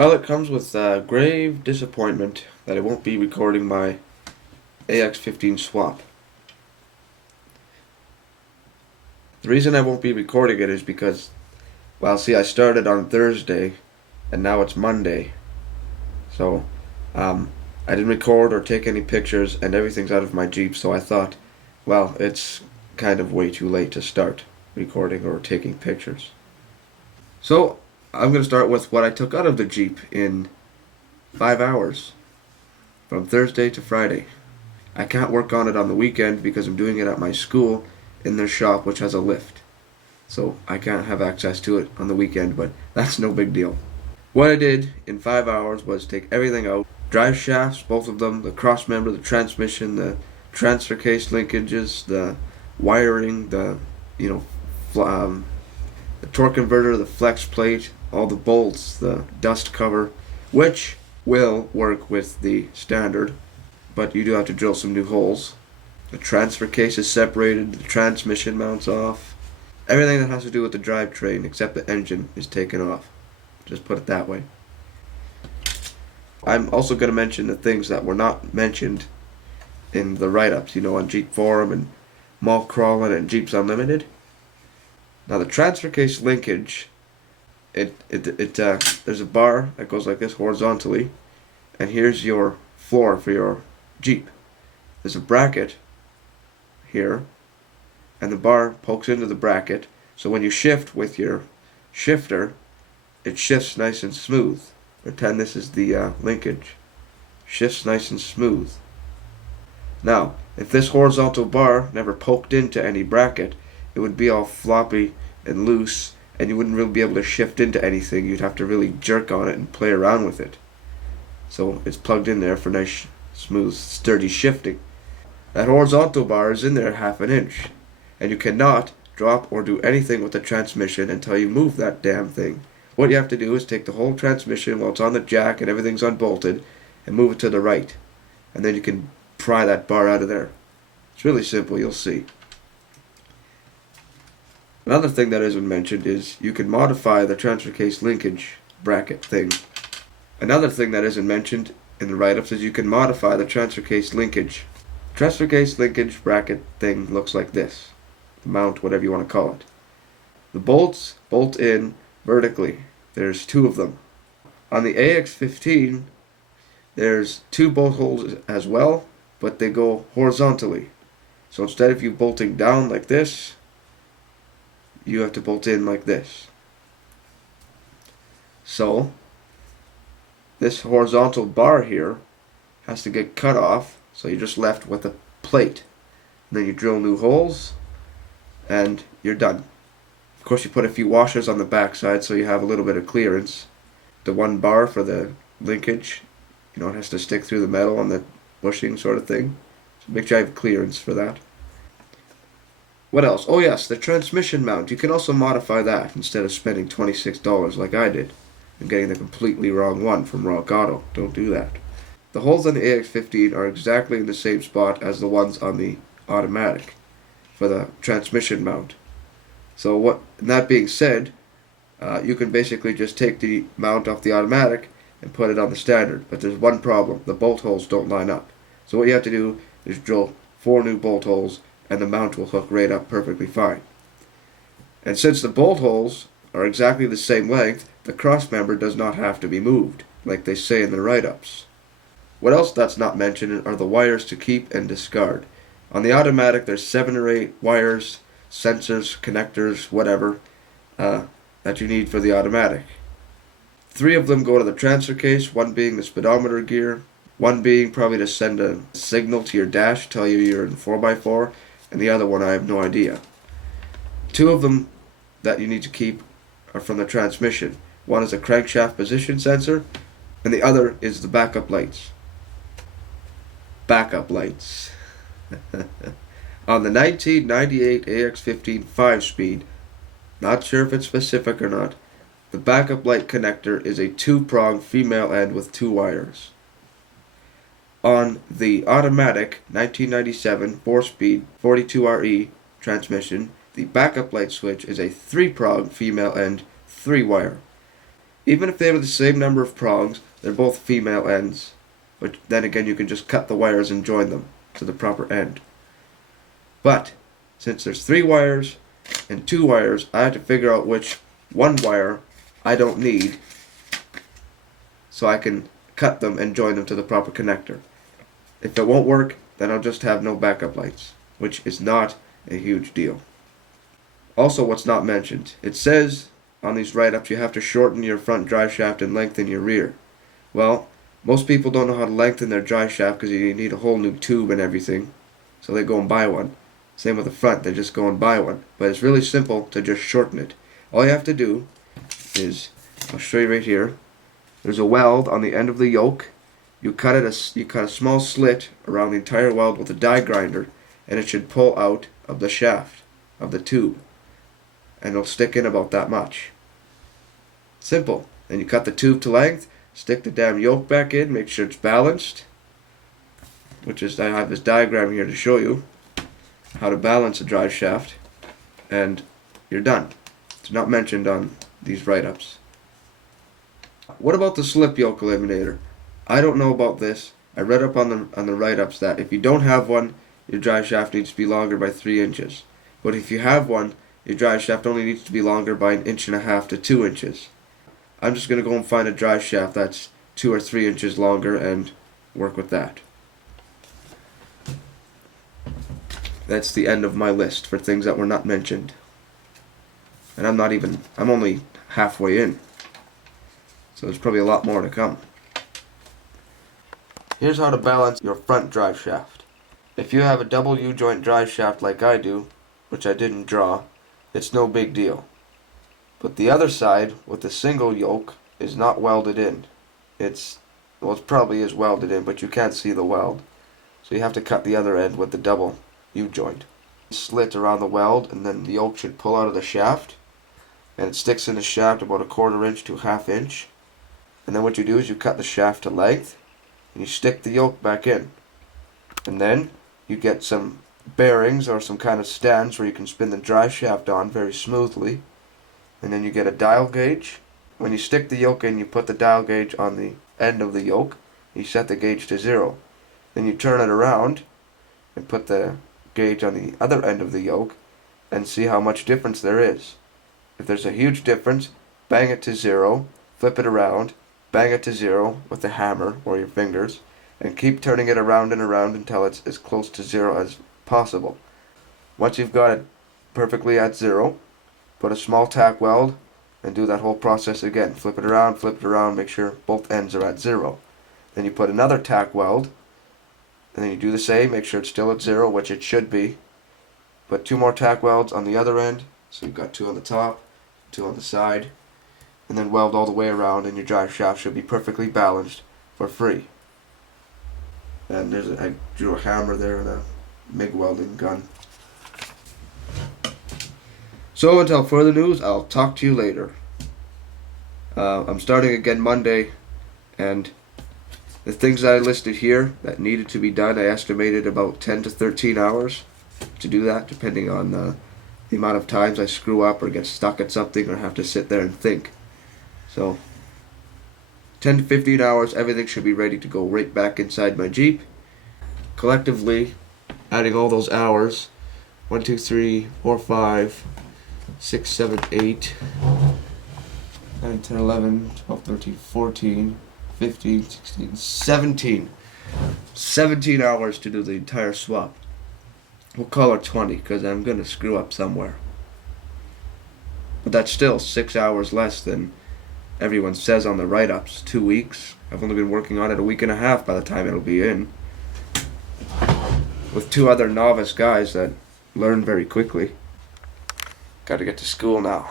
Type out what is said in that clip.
Well, it comes with grave disappointment that I won't be recording my AX15 swap. The reason I won't be recording it is because, well, see, I started on Thursday, and now it's Monday. So, I didn't record or take any pictures, and everything's out of my Jeep, so I thought, well, it's kind of way too late to start recording or taking pictures. So, I'm going to start with what I took out of the Jeep in 5 hours, from Thursday to Friday. I can't work on it on the weekend because I'm doing it at my school in their shop, which has a lift. So I can't have access to it on the weekend, but that's no big deal. What I did in 5 hours was take everything out: drive shafts, both of them, the cross member, the transmission, the transfer case linkages, the wiring, the the torque converter, the flex plate, all the bolts, the dust cover, which will work with the standard, but you do have to drill some new holes. The transfer case is separated, the transmission mounts off. Everything that has to do with the drivetrain except the engine is taken off. Just put it that way. I'm also going to mention the things that were not mentioned in the write-ups, on Jeep Forum and Mall Crawlin' and Jeeps Unlimited. Now the transfer case linkage, there's a bar that goes like this horizontally, and here's your floor for your Jeep. There's a bracket here, and the bar pokes into the bracket, so when you shift with your shifter, it shifts nice and smooth. Pretend this is the linkage. Shifts nice and smooth. Now, if this horizontal bar never poked into any bracket, it would be all floppy and loose, and you wouldn't really be able to shift into anything. You'd have to really jerk on it and play around with it. So it's plugged in there for nice, smooth, sturdy shifting. That horizontal bar is in there 1/2 inch, and you cannot drop or do anything with the transmission until you move that damn thing. What you have to do is take the whole transmission while it's on the jack and everything's unbolted and move it to the right, and then you can pry that bar out of there. It's really simple, you'll see. Another thing that isn't mentioned is you can modify the transfer case linkage bracket thing. Another thing that isn't mentioned in the write-ups is you can modify the transfer case linkage. Transfer case linkage bracket thing looks like this. Mount, whatever you want to call it. The bolts bolt in vertically. There's 2 of them. On the AX15, there's 2 bolt holes as well, but they go horizontally. So instead of you bolting down like this, you have to bolt in like this. So this horizontal bar here has to get cut off, so you're just left with a plate. And then you drill new holes, and you're done. Of course, you put a few washers on the backside so you have a little bit of clearance. The 1 bar for the linkage, it has to stick through the metal on the bushing sort of thing. So make sure you have clearance for that. What else? Oh yes, the transmission mount. You can also modify that instead of spending $26 like I did and getting the completely wrong one from Rock Auto. Don't do that. The holes on the AX15 are exactly in the same spot as the ones on the automatic for the transmission mount. So that being said, you can basically just take the mount off the automatic and put it on the standard. But there's one problem: the bolt holes don't line up. So what you have to do is drill 4 new bolt holes, and the mount will hook right up perfectly fine. And since the bolt holes are exactly the same length, the cross member does not have to be moved, like they say in the write-ups. What else that's not mentioned are the wires to keep and discard. On the automatic, there's 7 or 8 wires, sensors, connectors, whatever, that you need for the automatic. 3 of them go to the transfer case, 1 being the speedometer gear, 1 being probably to send a signal to your dash, tell you you're in 4x4, and the other one I have no idea. 2 of them that you need to keep are from the transmission. 1 is a crankshaft position sensor, and the other is the backup lights. Backup lights. On the 1998 AX15 5-speed, not sure if it's specific or not, the backup light connector is a 2-prong female end with 2 wires. On the automatic 1997 4-speed 42RE transmission, the backup light switch is a 3-prong female end 3-wire. Even if they have the same number of prongs, they're both female ends. But then again, you can just cut the wires and join them to the proper end. But since there's 3 wires and 2 wires, I have to figure out which one wire I don't need so I can cut them and join them to the proper connector. If it won't work, then I'll just have no backup lights, which is not a huge deal. Also, what's not mentioned, it says on these write-ups you have to shorten your front drive shaft and lengthen your rear. Well, most people don't know how to lengthen their drive shaft because you need a whole new tube and everything, so they go and buy one. Same with the front, they just go and buy one. But it's really simple to just shorten it. All you have to do is, I'll show you right here, there's a weld on the end of the yoke. You cut a small slit around the entire weld with a die grinder, and it should pull out of the shaft of the tube. And it'll stick in about that much. Simple. Then you cut the tube to length, stick the damn yoke back in, make sure it's balanced. I have this diagram here to show you how to balance a drive shaft, and you're done. It's not mentioned on these write-ups. What about the slip yoke eliminator? I don't know about this. I read up on the write-ups that if you don't have one, your drive shaft needs to be longer by 3 inches. But if you have one, your drive shaft only needs to be longer by 1.5 inches to 2 inches. I'm just going to go and find a drive shaft that's 2 or 3 inches longer and work with that. That's the end of my list for things that were not mentioned. And I'm only halfway in. So there's probably a lot more to come. Here's how to balance your front drive shaft. If you have a double U-joint drive shaft like I do, which I didn't draw, it's no big deal. But the other side, with the single yoke, is not welded in. It probably is welded in, but you can't see the weld. So you have to cut the other end with the double U-joint. Slit around the weld, and then the yoke should pull out of the shaft. And it sticks in the shaft about 1/4 inch to 1/2 inch. And then what you do is you cut the shaft to length, and you stick the yoke back in. And then you get some bearings or some kind of stands where you can spin the drive shaft on very smoothly. And then you get a dial gauge. When you stick the yoke in, you put the dial gauge on the end of the yoke. You set the gauge to 0. Then you turn it around and put the gauge on the other end of the yoke and see how much difference there is. If there's a huge difference, bang it to 0, flip it around, bang it to 0 with the hammer or your fingers, and keep turning it around and around until it's as close to 0 as possible. Once you've got it perfectly at 0, put a small tack weld and do that whole process again. Flip it around, make sure both ends are at 0. Then you put another tack weld, and then you do the same, make sure it's still at 0, which it should be. Put 2 more tack welds on the other end, so you've got 2 on the top, 2 on the side, and then weld all the way around, and your drive shaft should be perfectly balanced for free. And I drew a hammer there and a MIG welding gun. So until further news, I'll talk to you later. I'm starting again Monday, and the things that I listed here that needed to be done, I estimated about 10 to 13 hours to do that, depending on the amount of times I screw up or get stuck at something or have to sit there and think. So 10 to 15 hours, everything should be ready to go right back inside my Jeep. Collectively, adding all those hours, 1, 2, 3, 4, 5, 6, 7, 8, 9, 10, 11, 12, 13, 14, 15, 16, 17. 17 hours to do the entire swap. We'll call it 20 because I'm going to screw up somewhere. But that's still 6 hours less than everyone says on the write-ups. 2 weeks. I've only been working on it 1.5 weeks by the time it'll be in. With 2 other novice guys that learn very quickly. Got to get to school now.